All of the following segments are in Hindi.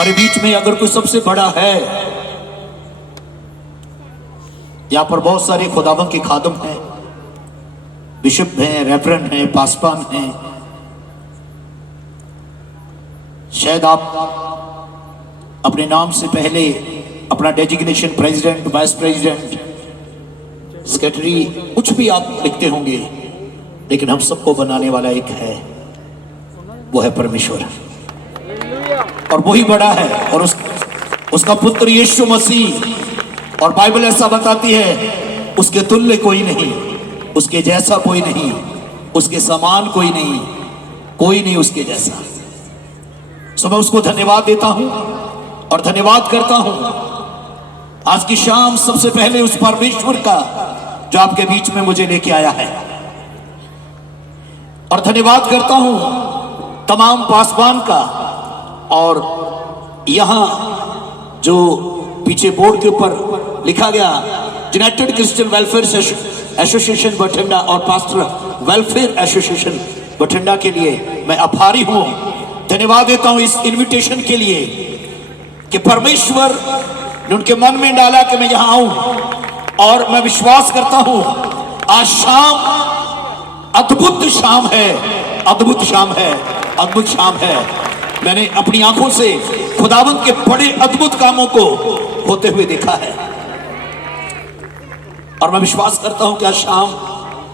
हमारे बीच में अगर कोई सबसे बड़ा है, यहां पर बहुत सारे खुदावंद के खादम हैं, बिशप हैं, रेवरेंड हैं, पासवान हैं। शायद आप अपने नाम से पहले अपना designation president, vice president, secretary कुछ भी आप लिखते होंगे, लेकिन हम सबको बनाने वाला एक है, वो है परमेश्वर, और वही बड़ा है। और उसका पुत्र यीशु मसीह, और बाइबल ऐसा बताती है उसके तुल्य कोई नहीं, उसके जैसा कोई नहीं, उसके समान कोई नहीं उसके जैसा। सो मैं उसको धन्यवाद देता हूं और धन्यवाद करता हूं आज की शाम सबसे पहले उस परमेश्वर का जो आपके बीच में मुझे लेके आया है, और धन्यवाद करता हूं तमाम पासवान का। और यहां जो पीछे बोर्ड के ऊपर लिखा गया United Christian welfare association Bathinda और पास्टर वेलफेयर एसोसिएशन बठिंडा के लिए मैं आभारी हूं, धन्यवाद देता हूं इस इनविटेशन के लिए कि परमेश्वर ने उनके मन में डाला कि मैं यहां आऊं। और मैं विश्वास करता हूं आज शाम अद्भुत शाम है, अद्भुत शाम है, अद्भुत शाम है। मैंने अपनी आंखों से खुदावंद के बड़े अद्भुत कामों को होते हुए देखा है, और मैं विश्वास करता हूं कि आज शाम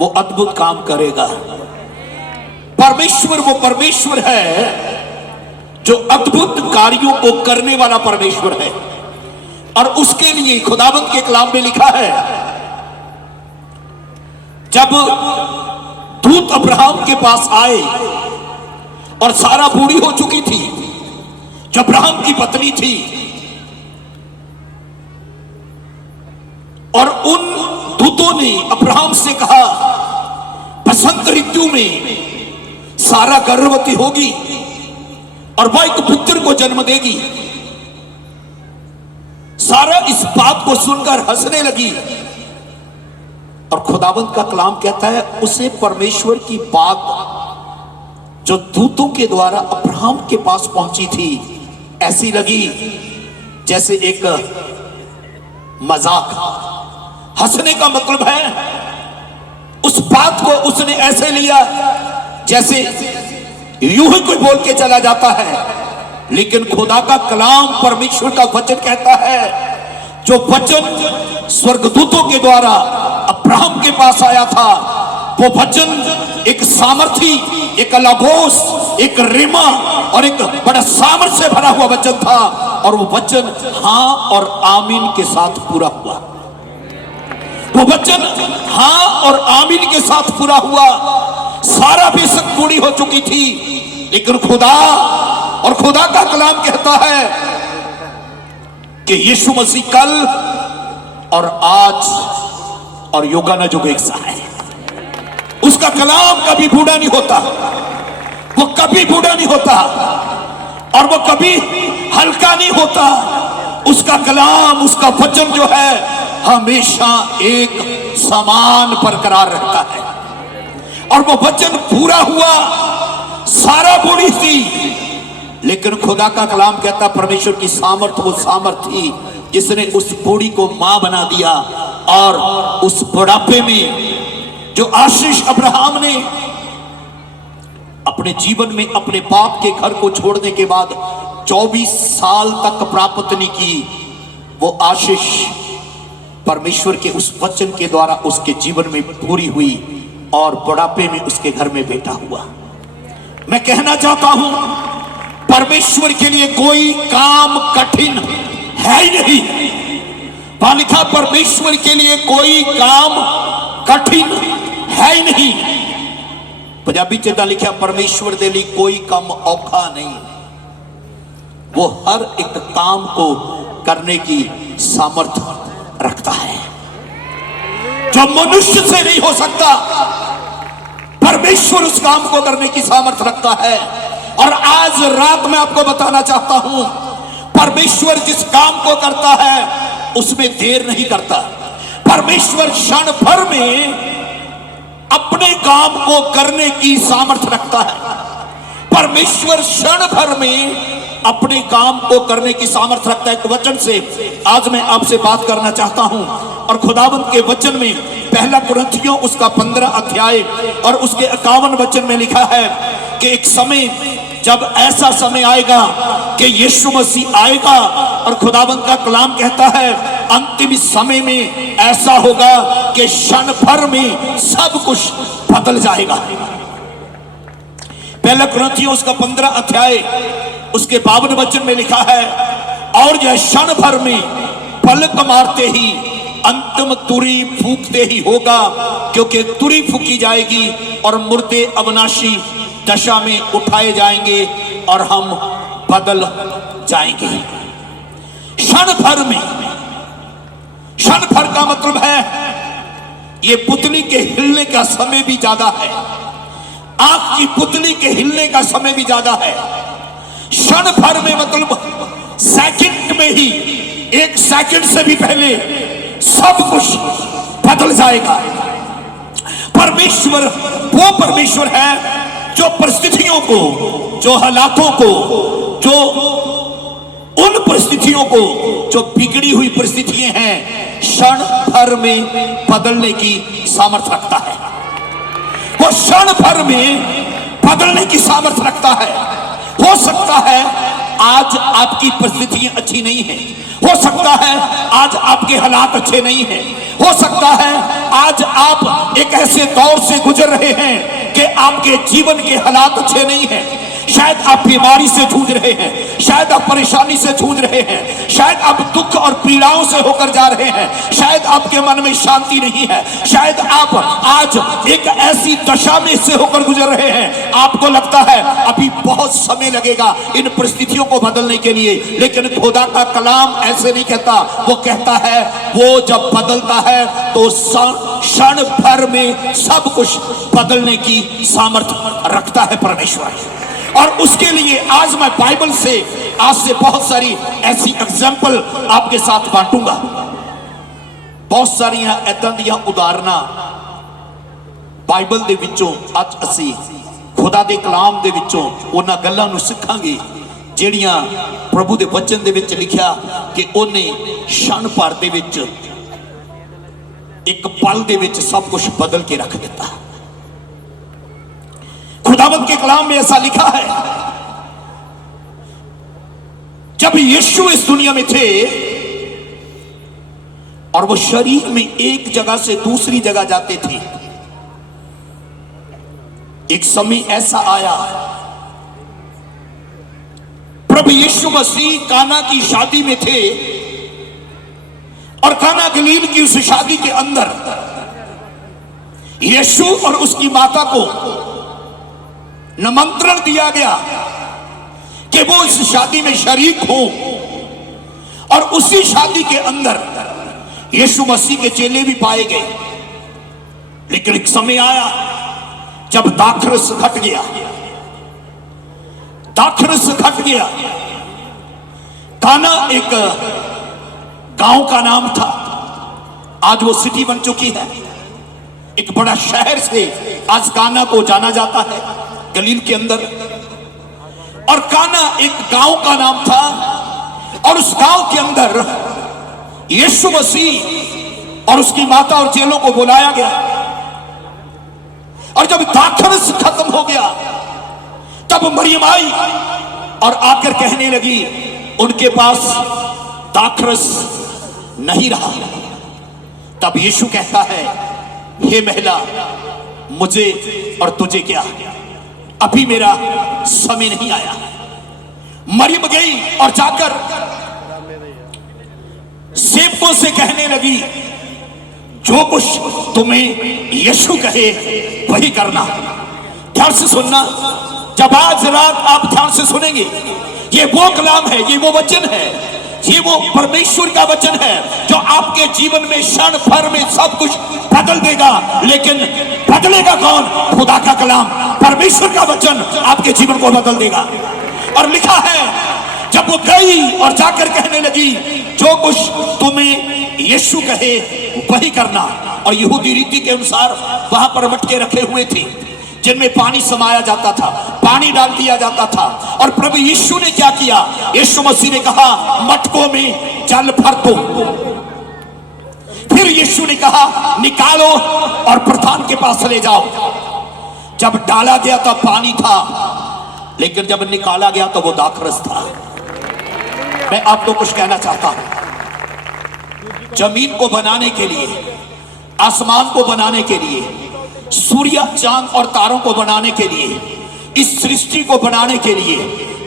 वो अद्भुत काम करेगा। परमेश्वर वो परमेश्वर है जो अद्भुत कार्यों को करने वाला परमेश्वर है, और उसके लिए खुदावंद के कलाम में लिखा है, जब दूत अब्राहम के पास आए और सारा बूढ़ी हो चुकी थी, जो अब्राहम की पत्नी थी, और उन दूतों ने अब्राहम से कहा बसंत ऋतु में सारा गर्भवती होगी और वह एक पुत्र को जन्म देगी। सारा इस बात को सुनकर हंसने लगी, और खुदावंद का कलाम कहता है उसे परमेश्वर की बात जो दूतों के द्वारा अब्राहम के पास पहुंची थी ऐसी लगी जैसे एक मजाक। हंसने का मतलब है उस बात को उसने ऐसे लिया जैसे यूं ही कोई बोल के चला जाता है, लेकिन खुदा का कलाम परमेश्वर का वचन कहता है जो वचन स्वर्गदूतों के द्वारा अब्राहम के पास आया था, वो वचन एक सामर्थी, एक अलागोस, एक रिमा और एक बड़ा सामर्थ से भरा हुआ वचन था, और वो वचन हां और आमीन के साथ पूरा हुआ। वो वचन हां और आमीन के साथ पूरा हुआ। सारा बेशक बूढ़ी हो चुकी थी, लेकिन खुदा का कलाम कहता है कि यीशु मसीह कल और आज और युगाना जुग एक सा है। उसका कलाम कभी बूढ़ा नहीं होता, वो कभी बूढ़ा नहीं होता, और वो कभी हल्का नहीं होता। उसका कलाम, उसका वचन जो है हमेशा एक समान बरकरार रहता है, और वो वचन पूरा हुआ। सारा बूढ़ी थी, लेकिन खुदा का कलाम कहता परमेश्वर की सामर्थ वो सामर्थ थी जिसने उस बूढ़ी को मां बना दिया। और उस बुढ़ापे में जो आशीष अब्राहम ने अपने जीवन में अपने बाप के घर को छोड़ने के बाद 24 साल तक प्राप्त नहीं की, वो आशीष परमेश्वर के उस वचन के द्वारा उसके जीवन में पूरी हुई, और बुढ़ापे में उसके घर में बेटा हुआ। मैं कहना चाहता हूं परमेश्वर के लिए कोई काम कठिन है ही नहीं। वहां लिखा परमेश्वर के लिए कोई काम कठिन है ही नहीं। पंजाबी च लिखा परमेश्वर के लिए कोई काम औखा नहीं। वो हर एक काम को करने की सामर्थ रखता है जो मनुष्य से नहीं हो सकता। परमेश्वर उस काम को करने की सामर्थ रखता है, और आज रात में आपको बताना चाहता हूं परमेश्वर जिस काम को करता है उसमें देर नहीं करता। परमेश्वर क्षण भर में अपने काम को करने की सामर्थ रखता है। परमेश्वर क्षण भर में अपने काम को करने की सामर्थ्य रखता है। एक वचन से आज मैं आपसे बात करना चाहता हूं, और खुदावंद के वचन में पहला कुरिन्थियों उसका 15 अध्याय और उसके 51 वचन में लिखा है कि एक समय, जब ऐसा समय आएगा कि यीशु मसीह आएगा, और खुदावंद का कलाम कहता है अंतिम समय में ऐसा होगा कि क्षण भर में सब कुछ बदल जाएगा। पहला कुरिन्थियों उसका 15 अध्याय उसके 52 वचन में लिखा है, और यह क्षण भर में पलक मारते ही अंतिम तुरी फूंकते ही होगा, क्योंकि तुरी फूंकी जाएगी और मुर्दे अविनाशी दशा में उठाए जाएंगे और हम बदल जाएंगे। क्षण भर में, क्षण भर का मतलब है ये पुतली के हिलने का समय भी ज्यादा है, आंख की पुतली के हिलने का समय भी ज्यादा है। क्षण भर में मतलब सेकंड में ही, एक सेकंड से भी पहले सब कुछ बदल जाएगा। परमेश्वर वो परमेश्वर है जो परिस्थितियों को, जो हालातों को, जो उन परिस्थितियों को, जो बिगड़ी हुई परिस्थितियां हैं, क्षण भर में बदलने की सामर्थ्य रखता है। वो क्षण भर में बदलने की सामर्थ्य रखता है। हो सकता है आज आपकी परिस्थितियां अच्छी नहीं है, हो सकता है आज आपके हालात अच्छे नहीं हैं, हो सकता है आज आप एक ऐसे दौर से गुजर रहे हैं कि आपके जीवन के हालात अच्छे नहीं हैं। शायद आप बीमारी से जूझ रहे हैं, शायद आप परेशानी से जूझ रहे हैं, शायद आप दुख और पीड़ाओं से होकर जा रहे हैं, शायद आपके मन में शांति नहीं है, शायद आप आज एक ऐसी दशा में से होकर गुजर रहे हैं, आपको लगता है अभी बहुत समय लगेगा इन परिस्थितियों को बदलने के लिए। लेकिन खुदा का कलाम ऐसे नहीं कहता, वो कहता है वो जब बदलता है तो क्षण भर में सब कुछ बदलने की सामर्थ्य रखता है परमेश्वर। और उसके लिए आज मैं बाइबल से, आज से बहुत सारी ऐसी एग्जाम्पल आपके साथ बांटूंगा। बहुत सारियां ऐदां दियां उदाहरणां बाइबल दे विचों आज असी खुदा दे कलाम दे विचों उन्हां गल्लां नूं सिखांगे ਜਿਹੜੀਆਂ प्रभु दे वचन दे विच लिखिया कि उन्हें क्षण भर दे विच, एक पल दे विच सब कुछ बदल के रख दिता। खुदावंद के कलाम में ऐसा लिखा है, जब यीशु इस दुनिया में थे और वो शरीर में एक जगह से दूसरी जगह जाते थे, एक समय ऐसा आया प्रभु यीशु मसीह काना की शादी में थे, और काना गलील की उस शादी के अंदर यीशु और उसकी माता को निमंत्रण दिया गया कि वो इस शादी में शरीक हो। और उसी शादी के अंदर यीशु मसीह के चेले भी पाए गए। लेकिन एक समय आया जब दाखरस घट गया, दाखरस घट गया। काना एक गांव का नाम था, आज वो सिटी बन चुकी है। एक बड़ा शहर से आज काना को जाना जाता है गलील के अंदर। और काना एक गांव का नाम था, और उस गांव के अंदर यीशु मसीह और उसकी माता और चेलों को बुलाया गया। और जब दाखरस खत्म हो गया तब मरियम आई और आकर कहने लगी, उनके पास दाखरस नहीं रहा। तब यीशु कहता है, हे महिला, मुझे और तुझे क्या, अभी मेरा समय नहीं आया। मरियम गई और जाकर सेवकों से कहने लगी, जो कुछ तुम्हें यीशु कहे वही करना। ध्यान से सुनना, जब आज रात आप ध्यान से सुनेंगे, ये वो कलाम है, ये वो वचन है, ये वो परमेश्वर का वचन है जो आपके जीवन में क्षण भर में सब कुछ बदल देगा। लेकिन बदलेगा कौन? खुदा का कलाम, परमेश्वर का वचन आपके जीवन को बदल देगा। और लिखा है, जब वो गई और जाकर कहने लगी, जो कुछ तुम्हें यीशु कहे वही करना। और यहूदी रीति के अनुसार वहां पर मटके रखे हुए थे जिनमें पानी समाया जाता था। पानी डाल दिया जाता था। और प्रभु यीशु ने क्या किया? यीशु मसीह ने कहा मटकों में जल भर दो। फिर यीशु ने कहा निकालो और प्रधान के पास ले जाओ। जब डाला गया तो पानी था, लेकिन जब निकाला गया तो वो दाखरस था। मैं आपको कुछ कहना चाहता हूं, जमीन को बनाने के लिए, आसमान को बनाने के लिए, सूर्य चांद और तारों को बनाने के लिए, इस सृष्टि को बनाने के लिए,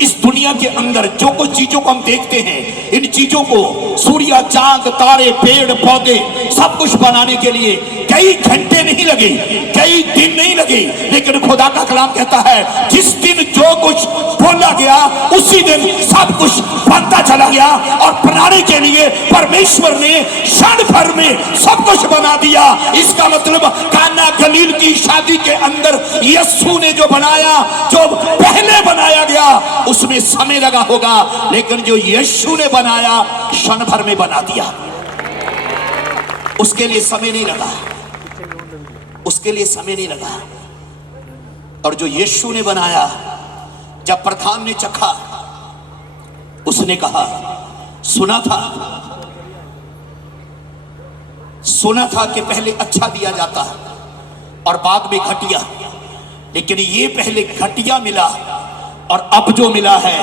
इस दुनिया के अंदर जो कुछ चीजों को हम देखते हैं, इन चीजों को, सूर्य चांद तारे पेड़ पौधे सब कुछ बनाने के लिए कई घंटे नहीं लगे, कई दिन नहीं लगे। लेकिन खुदा का कलाम कहता है जिस दिन जो कुछ बोला गया उसी दिन सब कुछ बनता चला गया। और बनाने के लिए परमेश्वर ने क्षण भर में सब कुछ बना दिया। इसका मतलब काना गलील की शादी के अंदर यीशु ने जो बनाया, जो पहले बनाया गया, उसमें समय लगा होगा, लेकिन जो यीशु ने बनाया क्षण भर में बना दिया। उसके लिए समय नहीं लगा, उसके लिए समय नहीं लगा। और जो यीशु ने बनाया, जब प्रधान ने चखा, उसने कहा सुना था कि पहले अच्छा दिया जाता और बाद में घटिया, लेकिन ये पहले घटिया मिला और अब जो मिला है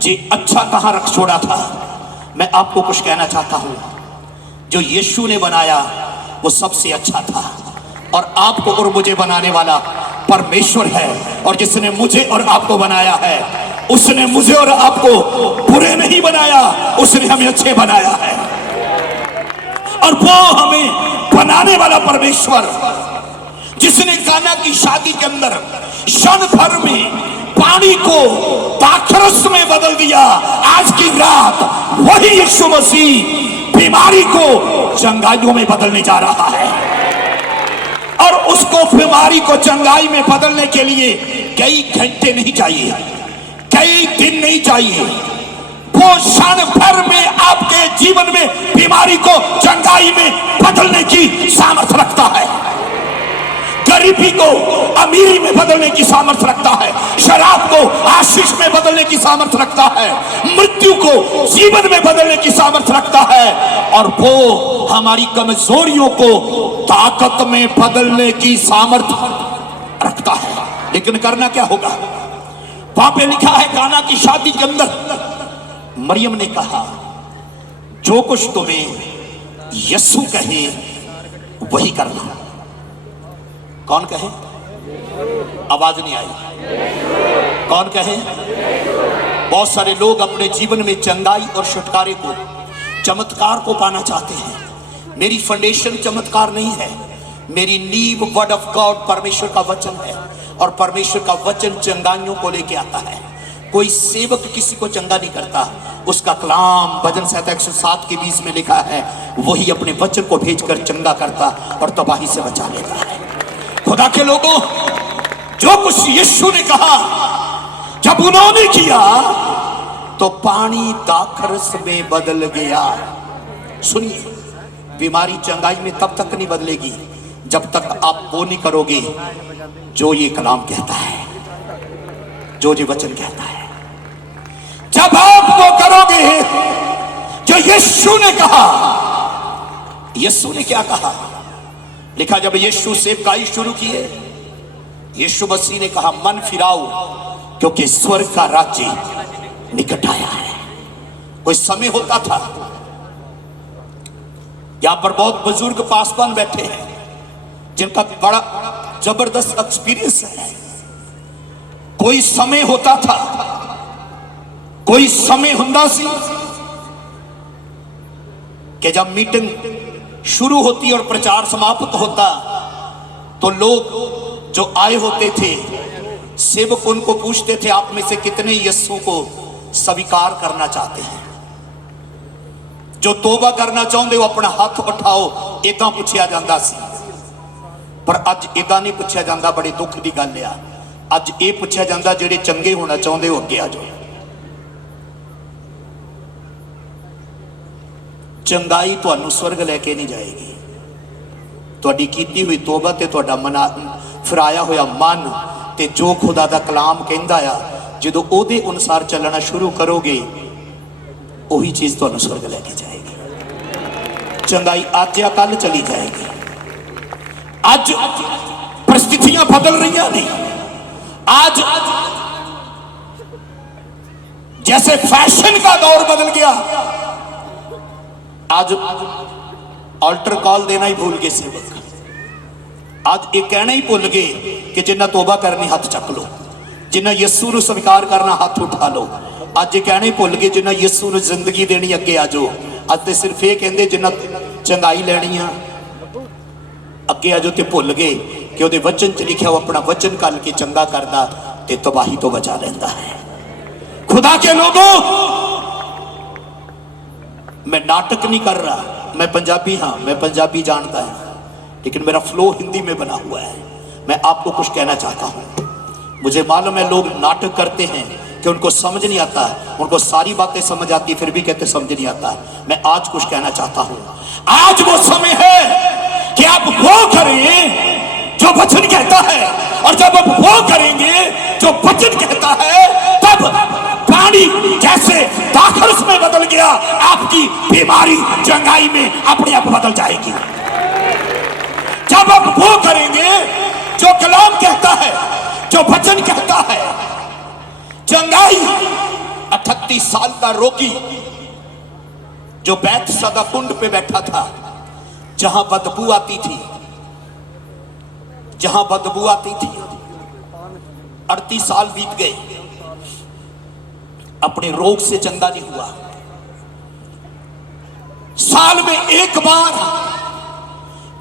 जी अच्छा कहां रख छोड़ा था। मैं आपको कुछ कहना चाहता हूं, जो यीशु ने बनाया वो सबसे अच्छा था, और आपको और मुझे बनाने वाला परमेश्वर है। और जिसने मुझे और आपको बनाया है, उसने मुझे और आपको बुरे नहीं बनाया, उसने हमें अच्छे बनाया है। और वो हमें बनाने वाला परमेश्वर, जिसने काना की शादी के अंदर क्षण भर में पानी को दाखरस में बदल दिया, आज की रात वही यीशु मसीह बीमारी को चंगाइयों में बदलने जा रहा है। और उसको बीमारी को चंगाई में बदलने के लिए कई घंटे नहीं चाहिए, कई दिन नहीं चाहिए। वो क्षण भर में आपके जीवन में बीमारी को चंगाई में बदलने की सामर्थ्य रखता है। गरीबी को अमीरी में बदलने की सामर्थ्य रखता है, शराब को आशीष में बदलने की सामर्थ्य रखता है, मृत्यु को जीवन में बदलने की सामर्थ्य रखता है, और वो हमारी कमजोरियों को ताकत में बदलने की सामर्थ्य रखता है। लेकिन करना क्या होगा? वहां पे लिखा है काना की शादी के अंदर मरियम ने कहा जो कुछ तुम्हें यीशु कहे वही करना। कौन कहे? आवाज नहीं आई। कौन कहे? बहुत सारे लोग अपने जीवन में चंगाई और छुटकारे को, चमत्कार को पाना चाहते हैं। मेरी फाउंडेशन चमत्कार नहीं है, मेरी नींव वर्ड ऑफ गॉड परमेश्वर का वचन है, और परमेश्वर का वचन चंगाइयों को लेके आता है। कोई सेवक किसी को चंगा नहीं करता, उसका कलाम भजन संहिता 107 के 20 में लिखा है, वही अपने वचन को भेजकर चंगा करता और तबाही से बचा लेता है। खुदा के लोगों, जो कुछ यीशु ने कहा, जब उन्होंने किया तो पानी दाखरस में बदल गया। सुनिए, बीमारी चंगाई में तब तक नहीं बदलेगी जब तक आप वो नहीं करोगे जो ये कलाम कहता है, जो ये वचन कहता है। जब आप वो करोगे जो यीशु ने कहा। यीशु ने क्या कहा? लिखा जब यीशु सेवकाई शुरू किए, यीशु मसीह ने कहा मन फिराओ क्योंकि स्वर्ग का राज्य निकट आया है। कोई समय होता था, यहां पर बहुत बुजुर्ग पासवान बैठे हैं जिनका बड़ा जबरदस्त एक्सपीरियंस है। कोई समय होता था, कोई समय हुंदा सी कि जब मीटिंग शुरू होती और प्रचार समाप्त होता तो लोग जो आए होते थे, सेवक उनको पूछते थे आप में से कितने यीशु को स्वीकार करना चाहते हैं। जो तोबा करना चाहते हो अपना हाथ उठाओ, इदा पूछा जाता सी। पर अज इदा नहीं पूछा जाता, बड़े दुख की गल है। अज ये पूछा जाता जेडे चंगे होना चाहते हो अगे आ जाओ। चंगाई तुहानू स्वर्ग लैके नहीं जाएगी, तुहाडी कीती हुई तोबा ते तुहाडा मना फिराया हुआ मन ते जो खुदा दा कलाम कहंदा आ जो उहदे अनुसार चलना शुरू करोगे उही चीज़ तुहानूं स्वर्ग लैके जाएगी। चंगाई अज या कल चली जाएगी। अज परिस्थितियां बदल रही नहीं। आज जैसे फैशन का दौर बदल गया। आज ऑल्टर कॉल देना ही भूल गए सेवक। आज ये कहना ही भूल गए कि जिन्ना तोबा करनी हाथ चक लो, जिन्ना यस्सू नूं स्वीकार करना हाथ उठा लो। आज ये कहना ही भुल गए जिन्ना यस्सू नूं जिंदगी देनी अगे आ जाओ। अज तो सिर्फ ये कहते जिन्ना चंगाई लैनी आ अगे आ जाओ, तो भुल गए कि उहदे वचन च लिखा वो अपना वचन कल के चंगा करदा ते तबाही तो बचा लेंदा है। खुदा के लोगों, मैं नाटक नहीं कर रहा, मैं पंजाबी हाँ, मैं पंजाबी जानता है, लेकिन मेरा फ्लो हिंदी में बना हुआ है। मैं आपको कुछ कहना चाहता हूँ। मुझे मालूम है लोग नाटक करते हैं कि उनको समझ नहीं आता, उनको सारी बातें समझ आती फिर भी कहते समझ नहीं आता। मैं आज कुछ कहना चाहता हूँ। आज वो समय है कि आप वो करें जो वचन कहता है, और जब आप वो करेंगे जो वचन कहता है तब पानी जैसे दाखरस में बदल गया, आपकी बीमारी चंगाई में अपने आप बदल जाएगी। जब आप वो करेंगे जो कलाम कहता है, जो वचन कहता है। चंगाई 38 साल का रोगी जो बैतसदा कुंड पे बैठा था, जहां बदबू आती थी, जहां बदबू आती थी। 38 साल बीत गए, अपने रोग से चंगा नहीं हुआ। साल में एक बार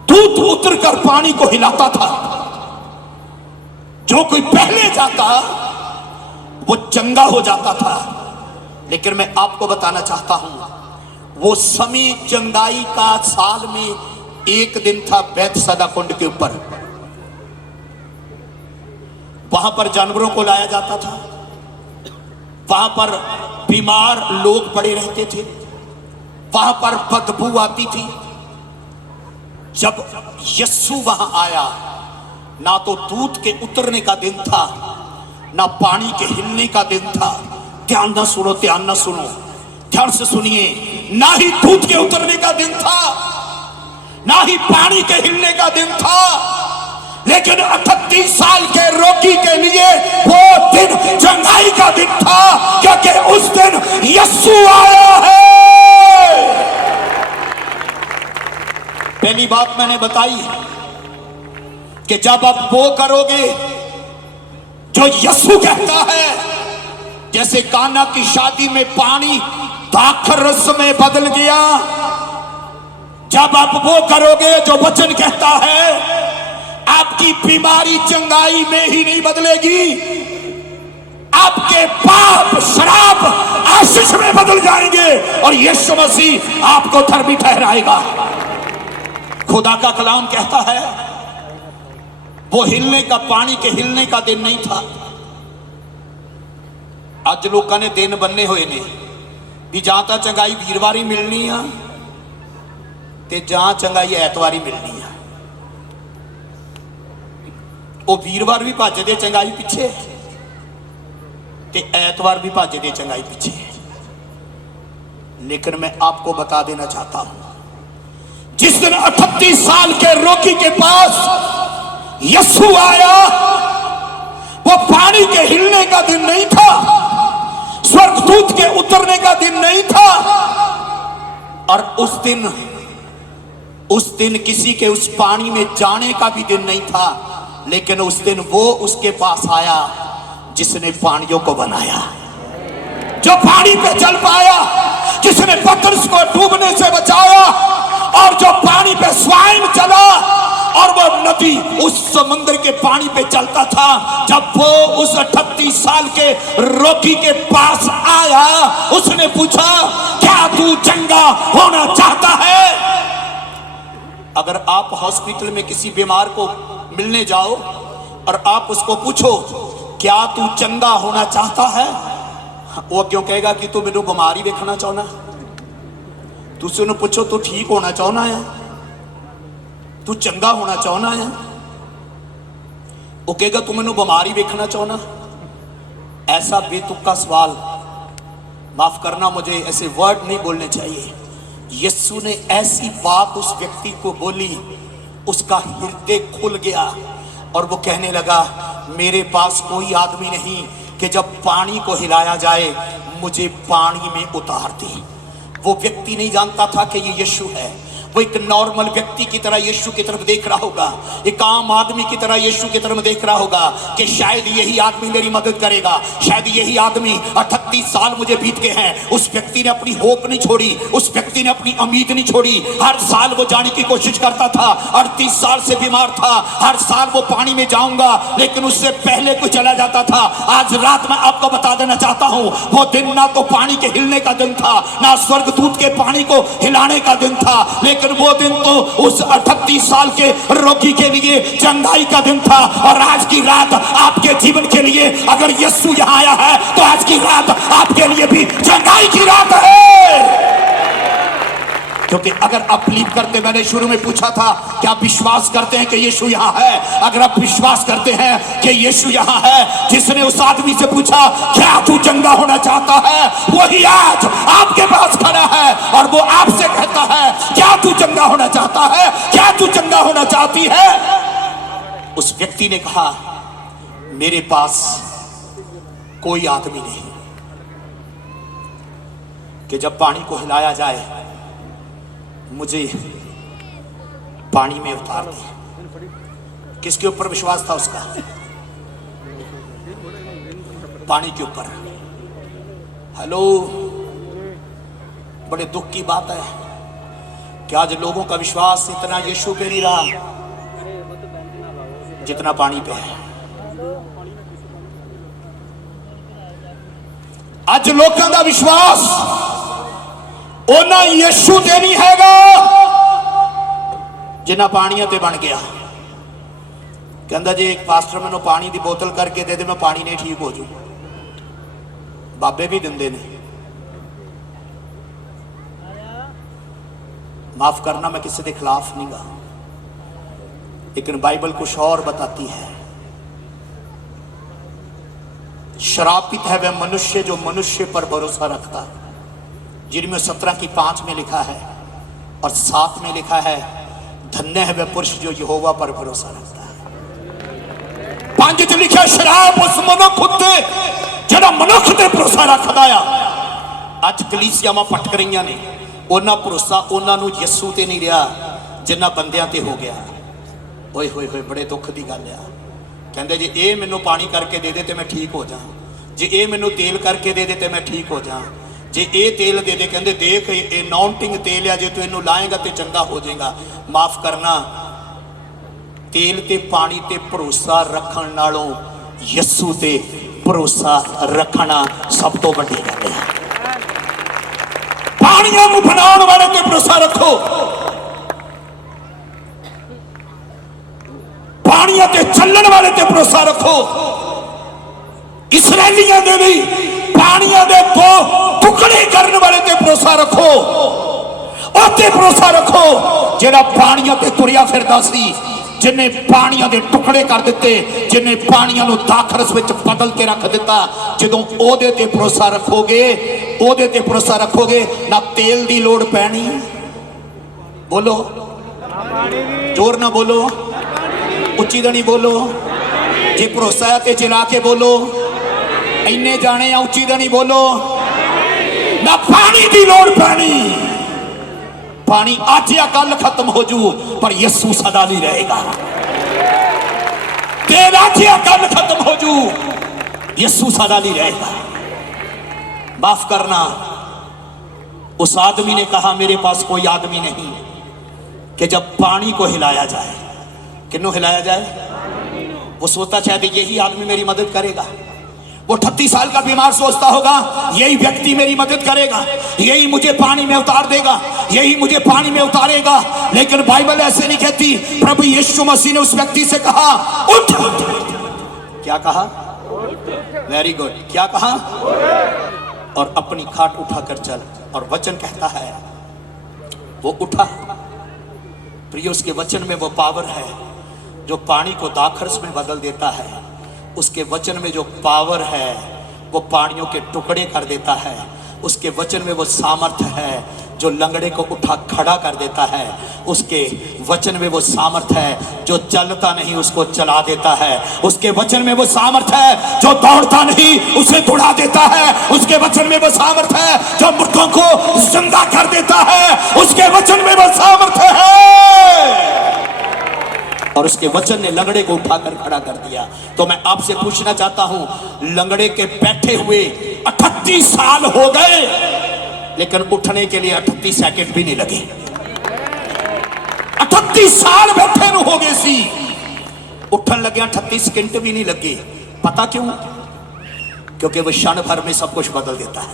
दूत उतरकर पानी को हिलाता था। जो कोई पहले जाता वो चंगा हो जाता था। लेकिन मैं आपको बताना चाहता हूं, वो समय चंगाई का साल में एक दिन था बैतसदा कुंड के ऊपर। वहां पर जानवरों को लाया जाता था, वहां पर बीमार लोग पड़े रहते थे, वहां पर बदबू आती थी। जब यस्सू वहां आया, ना तो दूत के उतरने का दिन था, ना पानी के हिलने का दिन था। ध्यान ना सुनो, ध्यान ना सुनो, ध्यान से सुनिए। ना ही दूत के उतरने का दिन था, ना ही पानी के हिलने का दिन था। लेकिन 38 साल के रोगी के लिए वो दिन चंगाई का दिन था, क्योंकि उस दिन यस्सू आया है। पहली बात मैंने बताई कि जब आप वो करोगे जो यस्सू कहता है, जैसे काना की शादी में पानी दाखरस में बदल गया, जब आप वो करोगे जो वचन कहता है, आपकी बीमारी चंगाई में ही नहीं बदलेगी, आपके पाप शराब आशीष में बदल जाएंगे और यीशु मसीह आपको धर्मी ठहराएगा। खुदा का कलाम कहता है वो हिलने का, पानी के हिलने का दिन नहीं था। अज लोगों ने दिन बन्ने हुए ने भी जां तां चंगाई वीरवारी मिलनी आ ते जां चंगाई ऐतवारी मिलनी आ। वो वीरवार भी भजदे चंगाई पिछे ते ऐतवार भी भजदे चंगाई पिछे। लेकिन मैं आपको बता देना चाहता हूं, जिस दिन 38 साल के रोगी के पास यस्सू आया, वो पानी के हिलने का दिन नहीं था, स्वर्गदूत के उतरने का दिन नहीं था। और उस दिन किसी के उस पानी में जाने का भी दिन नहीं था। लेकिन उस दिन वो उसके पास आया जिसने पानियों को बनाया, जो पानी पे चल पाया, जिसने पतरस को डूबने से बचाया, और जो पानी पे स्वयं चला, और वो नदी उस समुद्र के पानी पे चलता था। जब वो उस 38 साल के रोगी के पास आया, उसने पूछा क्या तू चंगा होना चाहता है? अगर आप हॉस्पिटल में किसी बीमार को मिलने जाओ और आप उसको पूछो क्या तू चंगा होना चाहता है, वो क्यों कहेगा कि तू मेनू बीमारी देखना चाहना। तुसी उन्हें पूछो तू ठीक होना चाहना है, तू चंगा होना चाहना है, वो कहेगा तू मैनू बीमारी वेखना चाहना। ऐसा बेतुका सवाल, माफ करना मुझे ऐसे वर्ड नहीं बोलने चाहिए। यीशु ने ऐसी बात उस व्यक्ति को बोली, उसका हृदय खुल गया और वो कहने लगा मेरे पास कोई आदमी नहीं कि जब पानी को हिलाया जाए मुझे पानी में उतार दे। वो व्यक्ति नहीं जानता था कि ये यीशु है। वो एक नॉर्मल व्यक्ति की तरह यीशु की तरफ देख रहा होगा, एक आम आदमी की तरह यीशु की तरफ देख रहा होगा कि शायद यही आदमी मेरी मदद करेगा, शायद यही आदमी। 38 साल मुझे बीत गए हैं। उस व्यक्ति ने अपनी होप नहीं छोड़ी, उस व्यक्ति ने अपनी उम्मीद नहीं छोड़ी। हर साल वो जाने की कोशिश करता था। 38 साल से बीमार था, हर साल वो पानी में जाऊंगा, लेकिन उससे पहले कोई चला जाता था। आज रात मैं आपको बता देना चाहता हूं, वो दिन ना तो पानी के हिलने का दिन था, ना स्वर्गदूत के पानी को हिलाने का दिन था, लेकिन वो दिन तो उस 38 साल के रोगी के लिए चंगाई का दिन था। और आज की रात आपके जीवन के लिए अगर यीशु यहां आया है तो आज की रात आपके लिए भी चंगाई की रात है। क्योंकि अगर आप बिलीव करते, मैंने शुरू में पूछा था कि आप विश्वास करते हैं कि यीशु यहाँ है। अगर आप विश्वास करते हैं कि यीशु यहाँ है, जिसने उस आदमी से पूछा क्या तू चंगा होना चाहता है, वही आज आपके पास खड़ा है और वो आपसे कहता है क्या तू चंगा होना चाहता है, क्या तू चंगा होना चाहती है। उस व्यक्ति ने कहा मेरे पास कोई आदमी नहीं कि जब पानी को हिलाया जाए मुझे पानी में उतार दे। किसके ऊपर विश्वास था उसका? पानी के ऊपर। हेलो, बड़े दुख की बात है कि आज लोगों का विश्वास इतना यीशु पे नहीं रहा जितना पानी पे है। आज लोगों का विश्वास ओना यीशु ते नहीं हैगा जिन्ना पानियां ते बन गया। कहंदा जे एक पास्टर मैनू पानी की बोतल करके दे दे मैं पानी नहीं ठीक हो जू। बाबे भी दिंदे ने, माफ करना मैं किसी के खिलाफ नहीं गा, लेकिन बाइबल कुछ और बताती है। श्रापित है वह मनुष्य जो मनुष्य पर भरोसा रखता है। जिनमें 17 की 5 में लिखा है और 7 में लिखा है धन्य है वह पुरुष जो यहोवा पर भरोसा रखता है। 5 च लिखा शराब उस मनुख उत्ते जेड़ा मनुख ते भरोसा रखदा आ। अज कलीसियावां पटक रही ने, उन्हां भरोसा उन्हां नूं यीशु ते नहीं रहा जिन्ना बंदियां ते हो गया। ओए होए होए, बड़े दुख की गल आ। कहंदे जे ये मैनू पानी करके दे दे ते मैं ठीक हो जा, जे ये मैनू तेल करके दे दे ते मैं ठीक हो जा, जे ये तेल दे दे, कहते देख ये अनाउंटिंग तेल है, जे तू इनू लाएगा तो चंगा हो जाएगा। माफ करना, तेल ते पानी ते भरोसा रखण नालों यीशु ते भरोसा रखना सब तो वड्डी गल है। पानियां नूं बनाउण वाले ते भरोसा रखो, पानियां ते चलण वाले ते भरोसा रखो। इसराइलियां दे भी पानियां दे दो टुकड़े करने वाले ते भरोसा रखो, ओते भरोसा रखो जेड़ा पानियां ते तुरिया फिरदा सी, जिन्हें पानियां दे टुकड़े कर दिते, जिन्हें पानियां नूं दाखरस विच बदल के रख दिता। जदों ओदे ते भरोसा रखोगे, ओदे ते भरोसा रखोगे, ना तेल दी लोड़ पैनी। बोलो जोर ना बोलो, उच्ची दा नहीं बोलो, जे भरोसा है ते चिल्ला के बोलो। इन्ने जाने या उच्ची दा नहीं बोलो। ना पानी दी लोड़ पैनी, पानी आज या कल खत्म हो जू पर यीशु सदा नहीं रहेगा। तेल आज या कल खत्म हो जू, यीशु सदा नहीं रहेगा। माफ करना, उस आदमी ने कहा मेरे पास कोई आदमी नहीं कि जब पानी को हिलाया जाए। किन्नू हिलाया जाए? वो सोचता शायद यही आदमी मेरी मदद करेगा। वो 38 साल का बीमार सोचता होगा यही व्यक्ति मेरी मदद करेगा, यही मुझे पानी में उतार देगा, यही मुझे पानी में उतारेगा। लेकिन बाइबल ऐसे नहीं कहती। प्रभु यीशु मसीह ने उस व्यक्ति से कहा उठ। क्या कहा? Very good. क्या कहा? और अपनी खाट उठाकर चल। और वचन कहता है वो उठा। प्रिय, उसके वचन में वो पावर है। जो पानी को दाखरस में बदल देता है, उसके वचन में जो पावर है वो पानियों के टुकड़े कर देता है। उसके वचन में वो सामर्थ्य है जो लंगड़े को उठा खड़ा कर देता है। उसके वचन में वो सामर्थ्य है जो चलता नहीं उसको चला देता है। उसके वचन में वो सामर्थ्य है जो दौड़ता नहीं उसे दौड़ा देता है। उसके वचन में वो सामर्थ्य है जो मुर्दों को जिंदा कर देता है। उसके वचन में वो सामर्थ्य है और उसके वचन ने लंगड़े को उठाकर खड़ा कर दिया। तो मैं आपसे पूछना चाहता हूं, लंगड़े के बैठे हुए 38 साल हो गए लेकिन उठने के लिए 38 सेकंड भी नहीं लगे। 38 साल बैठे न हो गए सी, उठन लगे 38 सेकंड भी नहीं लगे। पता क्यों? क्योंकि वो क्षण भर में सब कुछ बदल देता है।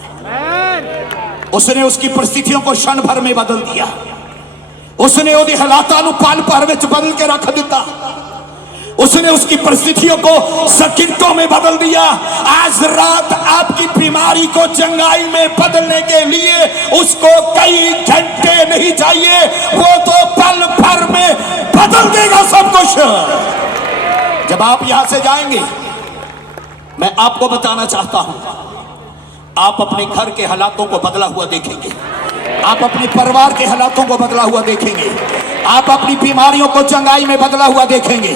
उसने उसकी परिस्थितियों को क्षण भर में बदल दिया। उसने ਉਹਦੇ ਹਾਲਾਤਾਂ ਨੂੰ पल भर में बदल के रख दिता। उसने उसकी परिस्थितियों को सेकंडों में बदल दिया। आज रात आपकी बीमारी को चंगाई में बदलने के लिए उसको कई घंटे नहीं चाहिए, वो तो पल भर में बदल देगा सब कुछ। जब आप यहां से जाएंगे, मैं आपको बताना चाहता हूं, आप अपने घर के हालातों को बदला हुआ देखेंगे। आप अपने परिवार के हालातों को बदला हुआ देखेंगे। आप अपनी बीमारियों को चंगाई में बदला हुआ देखेंगे।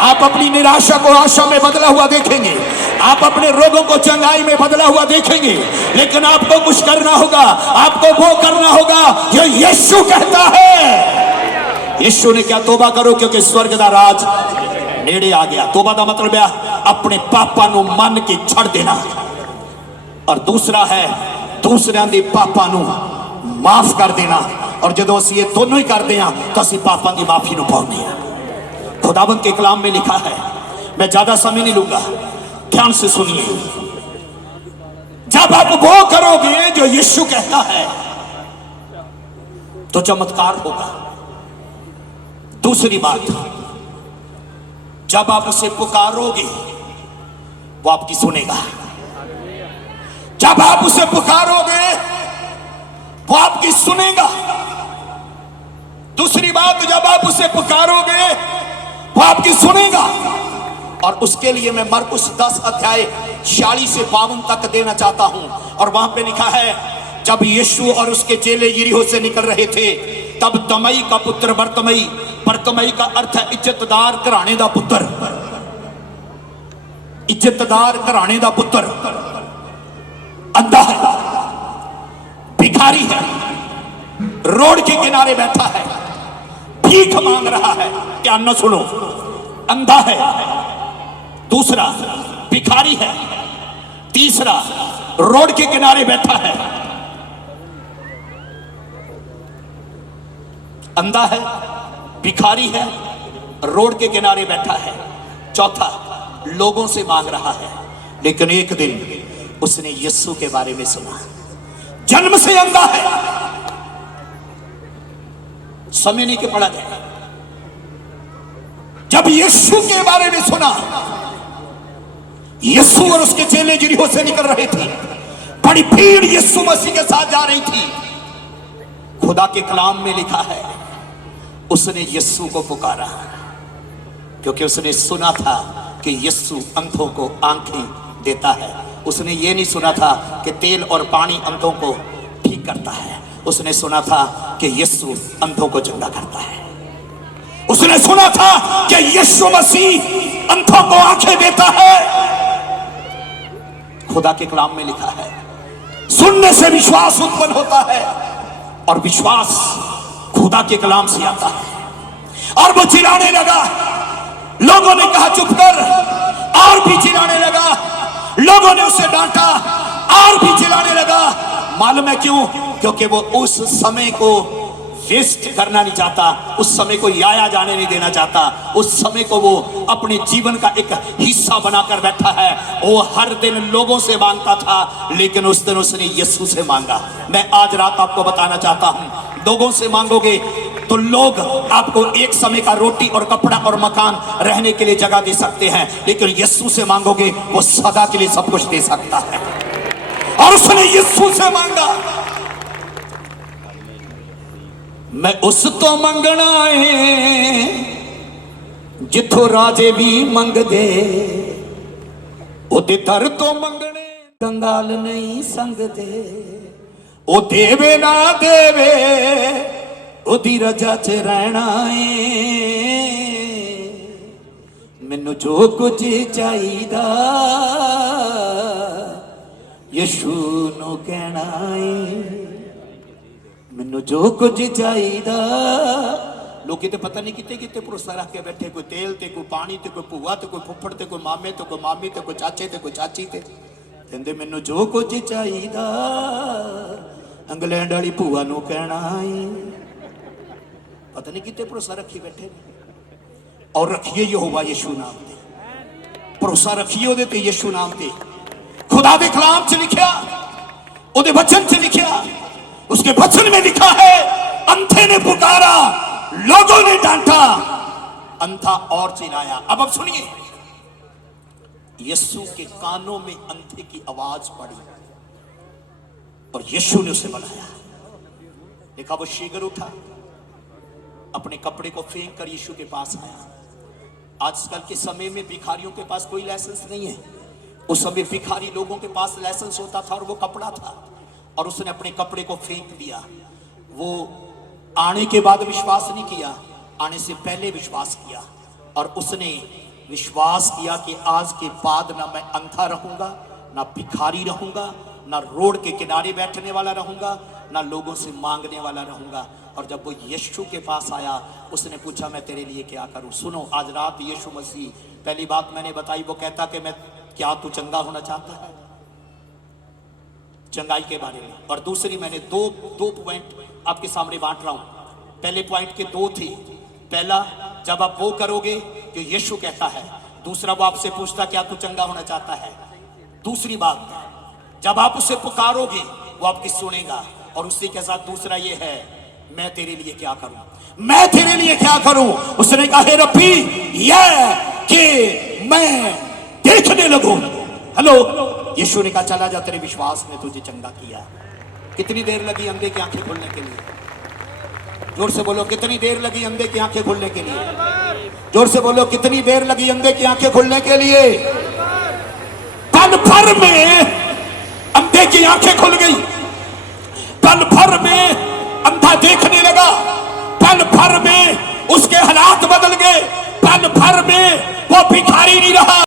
आप अपनी निराशा को आशा में बदला हुआ देखेंगे। आप अपने रोगों को चंगाई में बदला हुआ देखेंगे। लेकिन आपको कुछ करना होगा, आपको वो करना होगा जो यीशु कहता है। यीशु ने क्या? तोबा करो क्योंकि स्वर्ग दा राज नेड़े आ गया। तोबा का मतलब है अपने पापा नु मन के छड़ देना, और दूसरा है दूसरियां दे पापा नु माफ कर देना। और जो असं ये दोनों ही करते हैं तो असं पापों की माफी नूं पाउंदे हां। खुदावंद के कलाम में लिखा है, मैं ज्यादा समय नहीं लूंगा, ध्यान से सुनिए। जब आप वो करोगे जो यीशु कहता है तो चमत्कार होगा। दूसरी बात, जब आप उसे पुकारोगे वो आपकी सुनेगा। जब आप उसे पुकारोगे वो आपकी सुनेगा। दूसरी बात, जब आप उसे पुकारोगे वो आपकी सुनेगा। और उसके लिए मैं मरकुस 10 अध्याय 46 से 52 तक देना चाहता हूं। और वहां पे लिखा है, जब यीशु और उसके चेले यरीहो से निकल रहे थे तब तमई का पुत्र बरतमई, बरतमई का अर्थ है इज्जतदार घराने का पुत्र, इज्जतदार घराने का पुत्र, अंधा है, भिखारी है, रोड के किनारे बैठा है, भीख मांग रहा है। क्या न सुनो, अंधा है, दूसरा भिखारी है, तीसरा रोड के किनारे बैठा है। अंधा है, भिखारी है, रोड के किनारे बैठा है, चौथा लोगों से मांग रहा है। लेकिन एक दिन उसने यीशु के बारे में सुना। जन्म से अंधा है, समय नहीं के पड़ा गया। जब यीशु के बारे में सुना, यीशु और उसके चेले यरीहो से निकल रहे थे, बड़ी भीड़ यीशु मसीह के साथ जा रही थी। खुदा के कलाम में लिखा है, उसने यीशु को पुकारा क्योंकि उसने सुना था कि यीशु अंधों को आंखें देता है। उसने ये नहीं सुना था कि तेल और पानी अंधों को ठीक करता है। उसने सुना था कि यीशु अंधों को जिंदा करता है। उसने सुना था कि यीशु मसीह अंधों को आंखें देता है। खुदा के कलाम में लिखा है, सुनने से विश्वास उत्पन्न होता है और विश्वास खुदा के कलाम से आता है। और वो चिल्लाने लगा, लोगों ने कहा चुप कर, और भी चिल्लाने लगा। लोगों ने उसे डांटा और भी चिल्लाने लगा। मालूम है क्यों? क्योंकि वो उस समय को वेस्ट करना नहीं चाहता, उस समय को याया जाने नहीं देना चाहता। उस समय को वो अपने जीवन का एक हिस्सा बनाकर बैठा है। वो हर दिन लोगों से मांगता था, लेकिन उस दिन उसने यीशु से मांगा। मैं आज रात आपको बताना चाहता हूं, लोगों से मांगोगे तो लोग आपको एक समय का रोटी और कपड़ा और मकान, रहने के लिए जगह दे सकते हैं, लेकिन यीशु से मांगोगे वो सदा के लिए सब कुछ दे सकता है। और उसने यीशु से मांगा। मैं उस तो मंगना है जिथों राजे भी मंगदे ओदे दर तो मंगने कंगाल नहीं संगदे। ओ देवे ना देवे ओदी रजा च रहना है। मैनू जो कुछ चाहिदा यीशु नू कहना है। मैनू जो कुछ चाहिदा। लोग तो पता नहीं कितने कितने भरोसा रख के बैठे, कोई तेल ते कोई पानी ते कोई भूआ ते कोई फुफड़ ते कोई मामे ते कोई मामी ते कोई चाचे ते कोई चाची ते कहते मैनू जो कुछ चाहिदा इंग्लैंड वाली भूआ नू कहना है। पता नहीं कितने भरोसा रखी बैठे। और रखिए यहोवा यीशु नाम ते, भरोसा रखिए ओदे ते यीशु नाम ते। खुदा दे कलाम च लिखिया, ओदे वचन च लिखिया, उसके वचन में लिखा है अंधे ने पुकारा लोगों ने डांटा, अंधा और चिल्लाया। अब सुनिए, यीशु के कानों में अंधे की आवाज पड़ी और यीशु ने उसे बुलाया। देखा वो शीघ्र उठा, अपने कपड़े को फेंक कर यीशु के पास आया। आजकल के समय में भिखारियों के पास कोई लाइसेंस नहीं है। उस समय भिखारी लोगों के पास लाइसेंस होता था और वो कपड़ा था। और उसने अपने कपड़े को फेंक दिया। वो आने के बाद विश्वास नहीं किया, आने से पहले विश्वास किया। और उसने विश्वास किया कि आज के बाद ना मैं अंधा रहूंगा, ना भिखारी रहूंगा, ना रोड के किनारे बैठने वाला रहूंगा, ना लोगों से मांगने वाला रहूंगा। और जब वो यीशु के पास आया, उसने पूछा मैं तेरे लिए क्या करूं। सुनो, आज रात यीशु मसीह, पहली बात मैंने बताई, वो कहता कि मैं, क्या तू चंगा होना चाहता है, चंगाई के बारे में। और दूसरी मैंने दो पॉइंट आपके सामने बांट रहा हूं। पहले पॉइंट के दो थे। पहला, जब आप वो करोगे जो यीशु कहता है। दूसरा, वो आपसे पूछता क्या तू चंगा होना चाहता है। दूसरी बात, जब आप उसे पुकारोगे वो आपकी सुनेगा। और उसी के साथ दूसरा ये है, मैं तेरे लिए क्या करूं, मैं तेरे लिए क्या करूं। उसने कहा हे रब्बी, यह कि मैं देखने लगूं। हेलो, यीशु ने कहा चला जा, तेरे विश्वास ने तुझे चंगा किया। कितनी देर लगी अंधे की आंखें खुलने के लिए? जोर से बोलो, कितनी देर लगी अंधे की आंखें खुलने के लिए? जोर से बोलो, कितनी देर लगी अंधे की आंखें खुलने के लिए? पल भर में अंधे की आंखें खुल गई। पल भर में अंधा देखने लगा। पल भर में उसके हालात बदल गए। पल भर में वो भिखारी नहीं रहा।